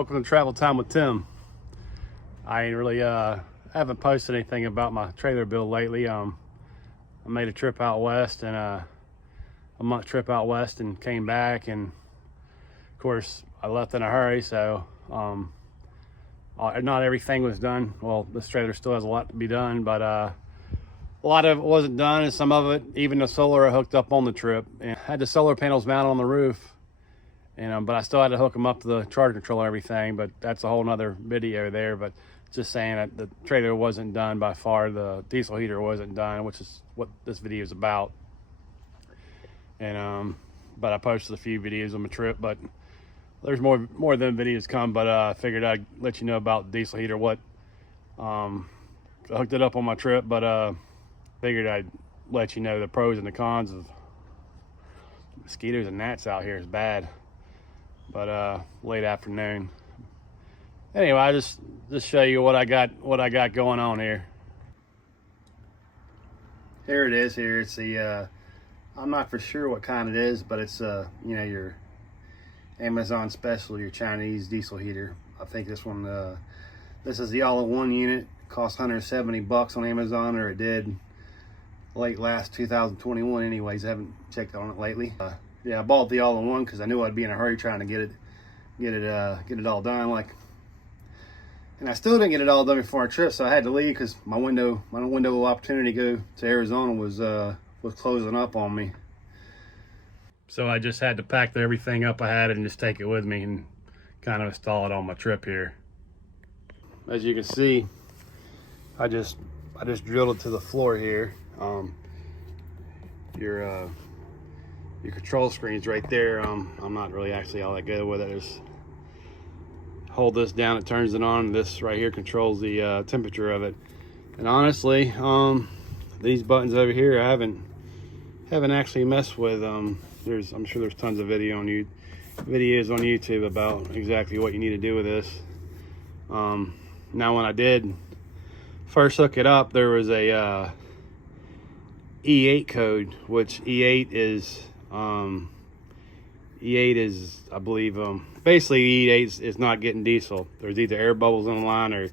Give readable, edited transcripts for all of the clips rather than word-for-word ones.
welcome to Travel Time with Tim. I ain't really haven't posted anything about my trailer build lately. I made a trip out west and a month trip out west and came back, and of course I left in a hurry, so not everything was done. Well, this trailer still has a lot to be done, but a lot of it wasn't done, and some of it, even the solar, I hooked up on the trip and had the solar panels mounted on the roof. And but I still had to hook them up to the charge controller and everything, but that's a whole nother video there. But just saying that the trailer wasn't done by far. The diesel heater wasn't done, which is what this video is about. And but I posted a few videos on my trip, but there's more than videos come. But I figured I'd let you know about the diesel heater. I hooked it up on my trip, but figured I'd let you know the pros and the cons of mosquitoes and gnats out here is bad. But late afternoon. Anyway, I just show you what I got going on here. Here it is. Here it's the I'm not for sure what kind it is, but it's you know, your Amazon special, your Chinese diesel heater. I think this one this is the all-in-one unit. It costs $170 on Amazon, or it did late last 2021. Anyways, I haven't checked on it lately. Yeah, I bought the all-in-one because I knew I'd be in a hurry trying to get it all done. And I still didn't get it all done before our trip, so I had to leave because my window of opportunity to go to Arizona was closing up on me. So I just had to pack everything up I had and just take it with me and kind of install it on my trip here. As you can see, I just drilled it to the floor here. Your control screen's right there. I'm not really actually all that good with it. Just hold this down, it turns it on. This right here controls the temperature of it. And honestly, these buttons over here I haven't actually messed with. I'm sure there's tons of videos on YouTube about exactly what you need to do with this. Now when I did first hook it up, there was a E8 code, which E8 is I believe basically E8 is not getting diesel. There's either air bubbles in the line or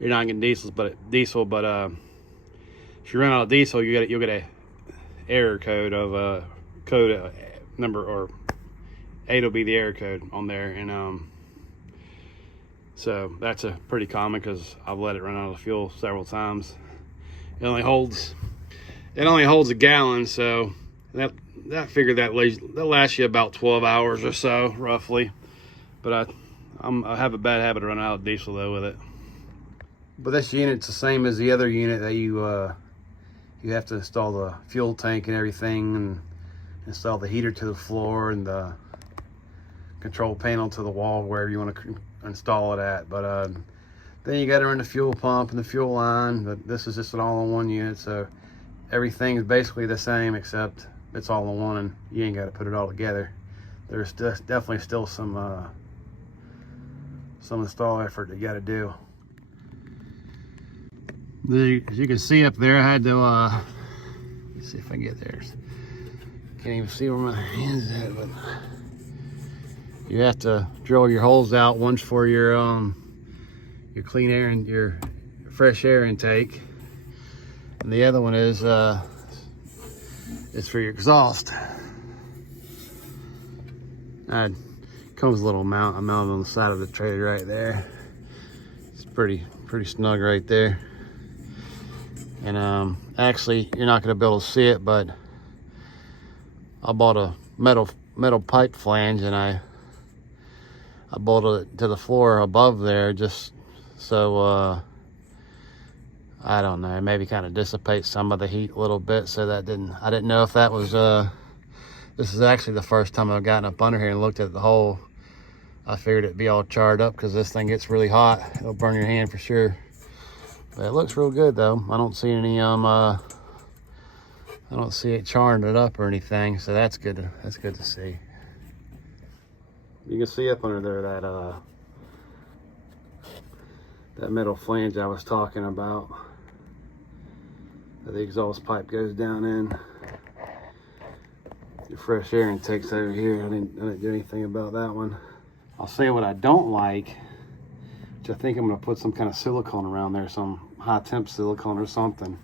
you're not getting diesel. But if you run out of diesel, you'll get a error code of number, or 8 will be the error code on there. And so that's a pretty common, because I've let it run out of fuel several times. It only holds a gallon, so that figure that lasts you about 12 hours or so, roughly. But I have a bad habit of running out of diesel though with it. But this unit's the same as the other unit that you have to install the fuel tank and everything, and install the heater to the floor and the control panel to the wall, wherever you want to install it at. But then you got to run the fuel pump and the fuel line. But this is just an all-in-one unit, so everything is basically the same, except it's all in one and you ain't got to put it all together. There's definitely still some install effort you got to do. As you can see up there, I had to let's see if I can get there. Can't even see where my hand's at, but you have to drill your holes out. One's for your clean air and your fresh air intake, and the other one is for your exhaust. It comes with a little mount. I mounted on the side of the trailer right there. It's pretty snug right there. And actually, you're not going to be able to see it, but I bought a metal pipe flange, and I bolted it to the floor above there, just so I don't know, maybe kind of dissipate some of the heat a little bit. So I didn't know if that was this is actually the first time I've gotten up under here and looked at the hole. I figured it'd be all charred up, because this thing gets really hot. It'll burn your hand for sure. But it looks real good though. I don't see any I don't see it charring it up or anything, so that's good to see. You can see up under there that metal flange I was talking about, that the exhaust pipe goes down in. Your fresh air intake's over here. I didn't do anything about that one. I'll say what I don't like, which I think I'm gonna put some kind of silicone around there, some high temp silicone or something,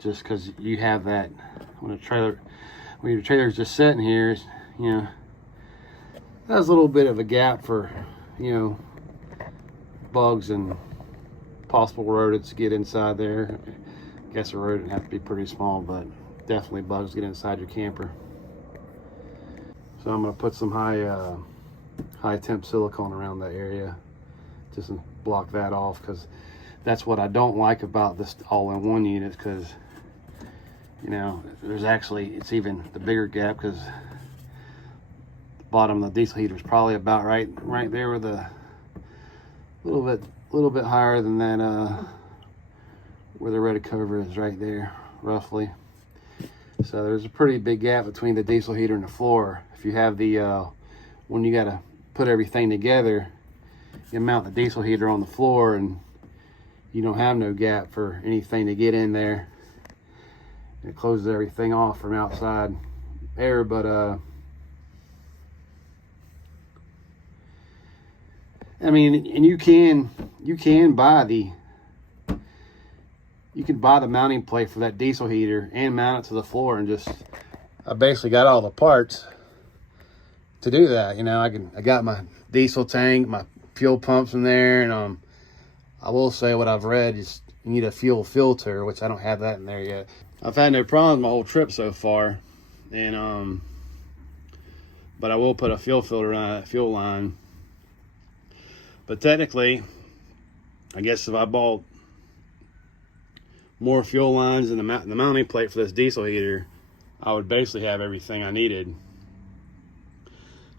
just because you have that when your trailer's just sitting here, you know, there's a little bit of a gap for, you know, bugs and possible rodents get inside there. I guess a rodent have to be pretty small, but definitely bugs get inside your camper. So I'm gonna put some high temp silicone around that area just to block that off, because that's what I don't like about this all-in-one unit, because, you know, there's actually, it's even the bigger gap, because the bottom of the diesel heater is probably about right there with a little bit higher than that, where the red cover is, right there roughly. So there's a pretty big gap between the diesel heater and the floor. If you have the when you got to put everything together, you mount the diesel heater on the floor and you don't have no gap for anything to get in there. It closes everything off from outside air. But I mean, and you can buy the mounting plate for that diesel heater and mount it to the floor, and just, I basically got all the parts to do that. You know, I got my diesel tank, my fuel pumps in there, and I will say what I've read is you need a fuel filter, which I don't have that in there yet. I've had no problems my whole trip so far, and but I will put a fuel filter on that fuel line. But technically, I guess if I bought more fuel lines and the mounting plate for this diesel heater, I would basically have everything I needed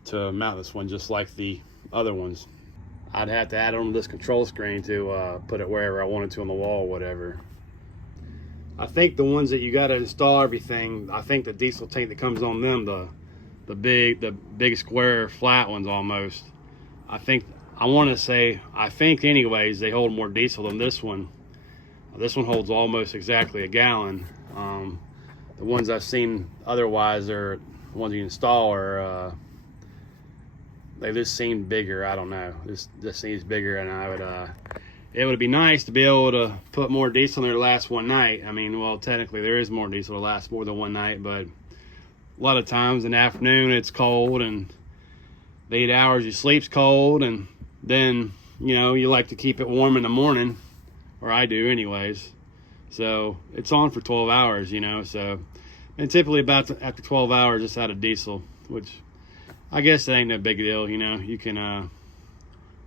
to mount this one, just like the other ones. I'd have to add on this control screen to put it wherever I wanted to on the wall or whatever. I think the ones that you got to install everything, I think the diesel tank that comes on them, the big square flat ones almost, I think anyways, they hold more diesel than this one. This one holds almost exactly a gallon. The ones I've seen otherwise, are the ones you install, are they just seem bigger. I don't know. This seems bigger, and it would be nice to be able to put more diesel in there to last one night. I mean, well, technically there is more diesel to last more than one night, but a lot of times in the afternoon it's cold, and the 8 hours you sleep's cold, and then, you know, you like to keep it warm in the morning, or I do anyways. So it's on for 12 hours, you know, so, and typically after 12 hours it's out of diesel, which I guess it ain't no big deal, you know. You can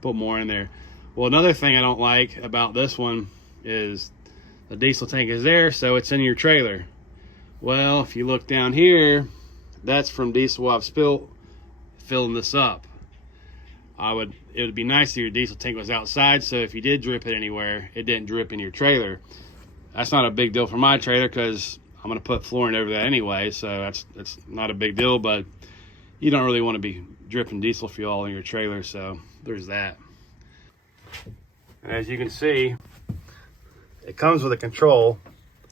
put more in there. Well, another thing I don't like about this one is the diesel tank is there, so it's in your trailer. Well, if you look down here, that's from diesel I've spilled filling this up. It would be nice if your diesel tank was outside, so if you did drip it anywhere, it didn't drip in your trailer. That's not a big deal for my trailer, because I'm going to put flooring over that anyway, so that's not a big deal. But you don't really want to be dripping diesel fuel all in your trailer, so there's that. And as you can see, it comes with a control.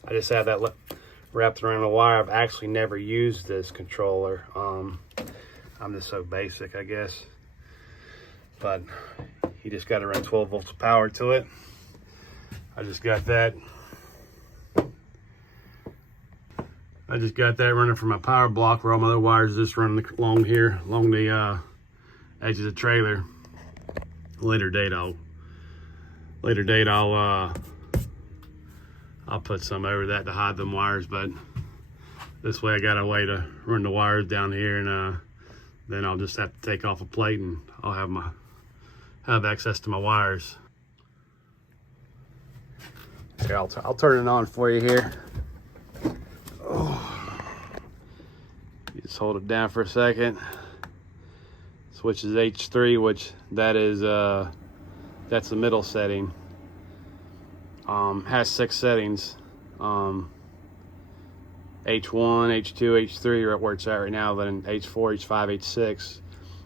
I just have that wrapped around the wire. I've actually never used this controller. I'm just so basic, I guess. But you just got to run 12 volts of power to it. I just got that running from my power block, where all my other wires just running along here, along the edge of the trailer. Later date I'll put some over that to hide them wires, but this way I got a way to run the wires down here, and then I'll just have to take off a plate, and I'll have access to my wires. Here, I'll turn it on for you here. Oh. You just hold it down for a second. Switch is H3, which that's the middle setting. Has 6 settings. H1, H2, H3 are where it's at right now, then H4, H5, H6,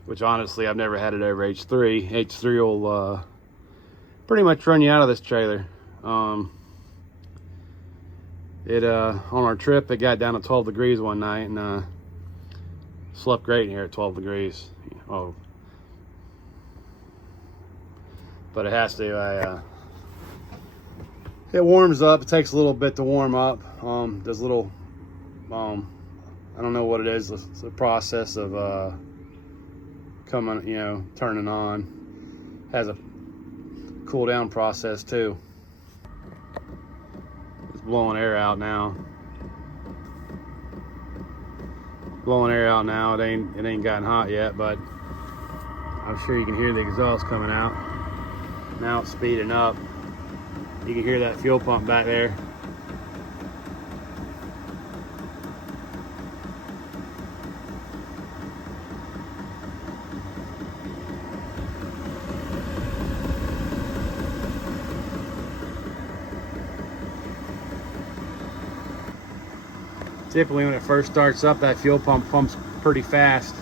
which honestly I've never had it over H3. H3 will pretty much run you out of this trailer. On our trip, it got down to 12 degrees one night, and slept great in here at 12 degrees. Oh, but it has to. It warms up. It takes a little bit to warm up. There's little, I don't know what it is. It's a process of turning on. Has a cool down process too. It's blowing air out now. Blowing air out now. It ain't gotten hot yet, but I'm sure you can hear the exhaust coming out. Now it's speeding up. You can hear that fuel pump back there. Typically when it first starts up, that fuel pump pumps pretty fast.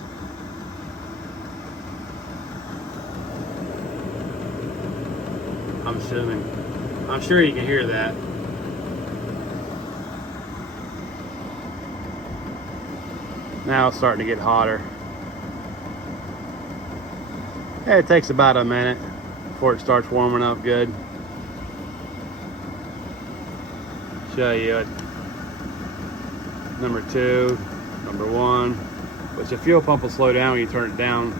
I'm sure you can hear that. Now it's starting to get hotter. Yeah, it takes about a minute before it starts warming up good. Show you it. Number 2, number 1. But your fuel pump will slow down when you turn it down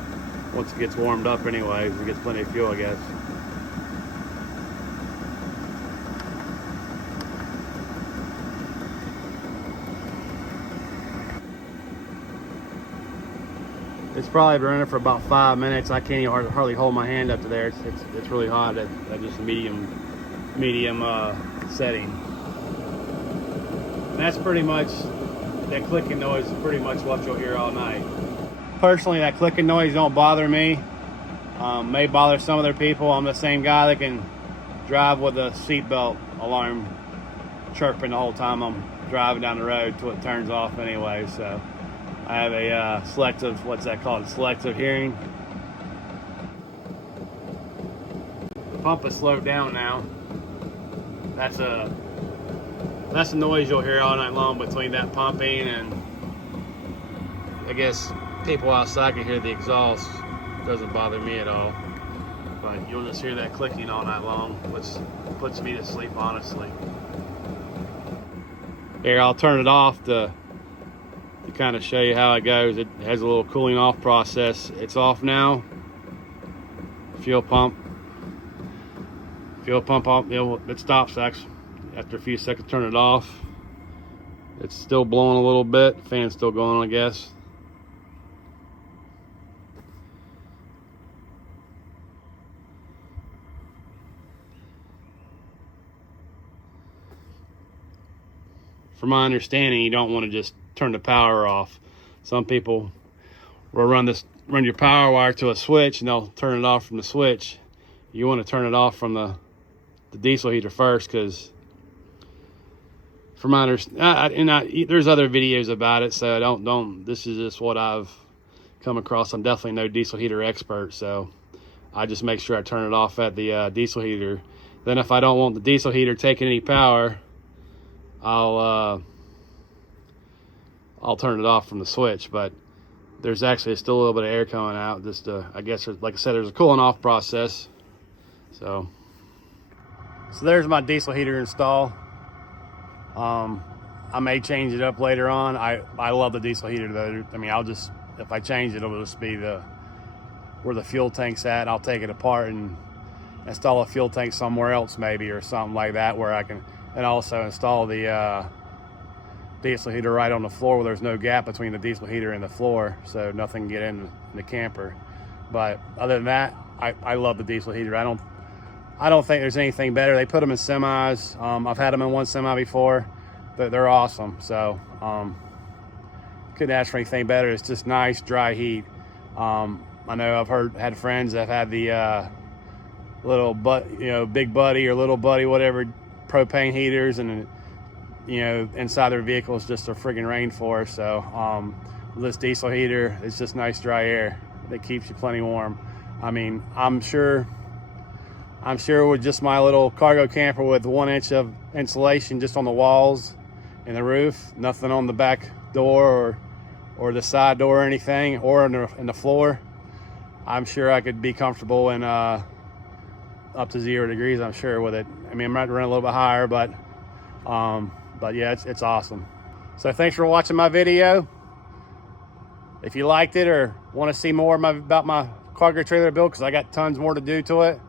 once it gets warmed up anyways. It gets plenty of fuel, I guess. It's probably been running for about 5 minutes. I can't even hardly hold my hand up to there. It's really hot at just a medium setting. And that's pretty much, that clicking noise is pretty much what you'll hear all night. Personally, that clicking noise don't bother me. May bother some other people. I'm the same guy that can drive with a seatbelt alarm chirping the whole time I'm driving down the road till it turns off anyway. So I have a selective, what's that called? Selective hearing. The pump is slowed down now. That's the noise you'll hear all night long between that pumping and I guess people outside can hear the exhaust. It doesn't bother me at all. But you'll just hear that clicking all night long, which puts me to sleep, honestly. Here, I'll turn it off to kind of show you how it goes. It has a little cooling off process. It's off now. Fuel pump off. It stops actually after a few seconds. Turn it off. It's still blowing a little bit. Fan's still going, I guess. From my understanding, you don't want to just turn the power off. Some people will run your power wire to a switch and they'll turn it off from the switch. You want to turn it off from the diesel heater first, because from my understanding, there's other videos about it, so don't. This is just what I've come across. I'm definitely no diesel heater expert, so I just make sure I turn it off at the diesel heater. Then if I don't want the diesel heater taking any power, I'll turn it off from the switch. But there's actually still a little bit of air coming out. Just I guess, like I said, there's a cooling off process. So there's my diesel heater install. I may change it up later on. I love the diesel heater though. I mean, if I change it, it'll just be where the fuel tank's at. I'll take it apart and install a fuel tank somewhere else maybe, or something like that, where I can, and also install the diesel heater right on the floor where there's no gap between the diesel heater and the floor, so nothing can get in the camper. But other than that, I love the diesel heater. I don't think there's anything better. They put them in semis. I've had them in one semi before. They're awesome. So couldn't ask for anything better. It's just nice, dry heat. I know I've had friends that have had the little Big Buddy or Little Buddy, whatever, propane heaters, and inside their vehicle is just a friggin' rainforest. So this diesel heater is just nice, dry air that keeps you plenty warm. I mean, I'm sure with just my little cargo camper with 1 inch of insulation just on the walls and the roof, nothing on the back door or the side door or anything, or in the floor, I'm sure I could be comfortable in up to 0 degrees, I'm sure, with it. I mean, I'm not running a little bit higher, but yeah, it's awesome. So thanks for watching my video. If you liked it or want to see more about my cargo trailer build, because I got tons more to do to it,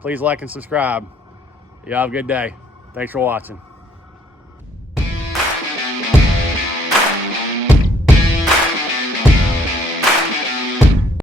please like and subscribe. Y'all have a good day. Thanks for watching.